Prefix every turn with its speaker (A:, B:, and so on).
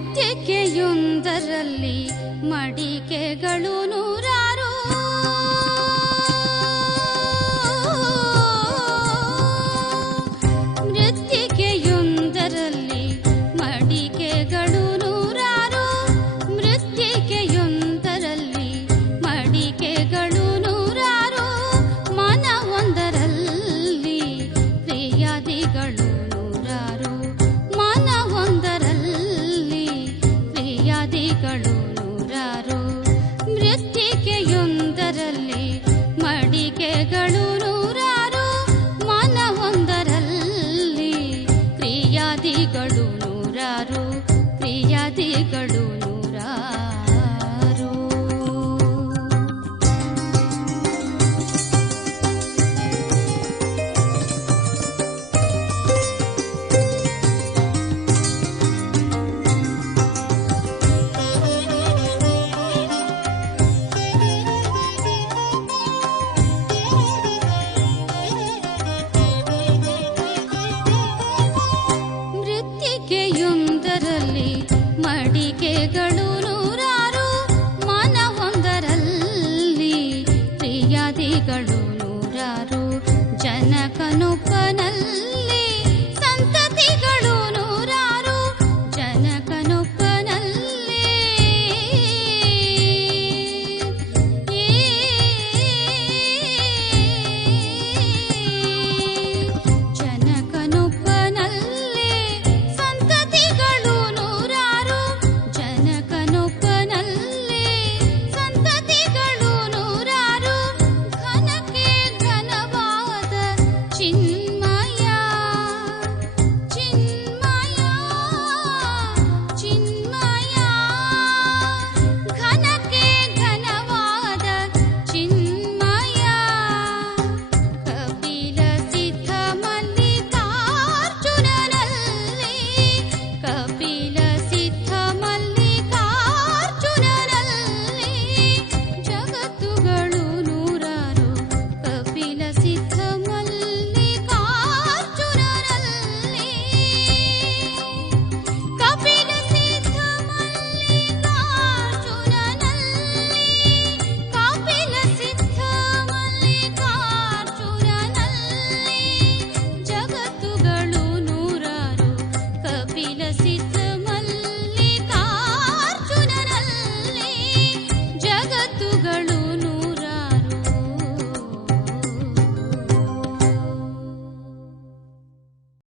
A: ಮಡಿಕೆಯೊಂದರಲ್ಲಿ ಮಡಿಕೆಗಳು ನೂರಾರು. ಮೃತ್ತಿಕೆಯೊಂದರಲ್ಲಿ ಮಡಿಕೆಗಳು ನೂರಾರು. ಮೃತ್ತಿಕೆಯೊಂದರಲ್ಲಿ ಮಡಿಕೆಗಳು ನೂರಾರು. ಮನವೊಂದರಲ್ಲಿ ಪ್ರಿಯಾದಿಗಳು ಗಳು ನೂರಾರು ಮೃತ್ತಿಕೆಯೊಂದರಲ್ಲಿ ಮಡಿಕೆಗಳು ನೂರಾರು. ಮನವೊಂದರಲ್ಲಿ ಕ್ರಿಯಾದಿಗಳು ನೂರಾರು. ಕ್ರಿಯಾದಿಗಳು ಕಡಿಕೆಗಳು ನೂರಾ சின்ன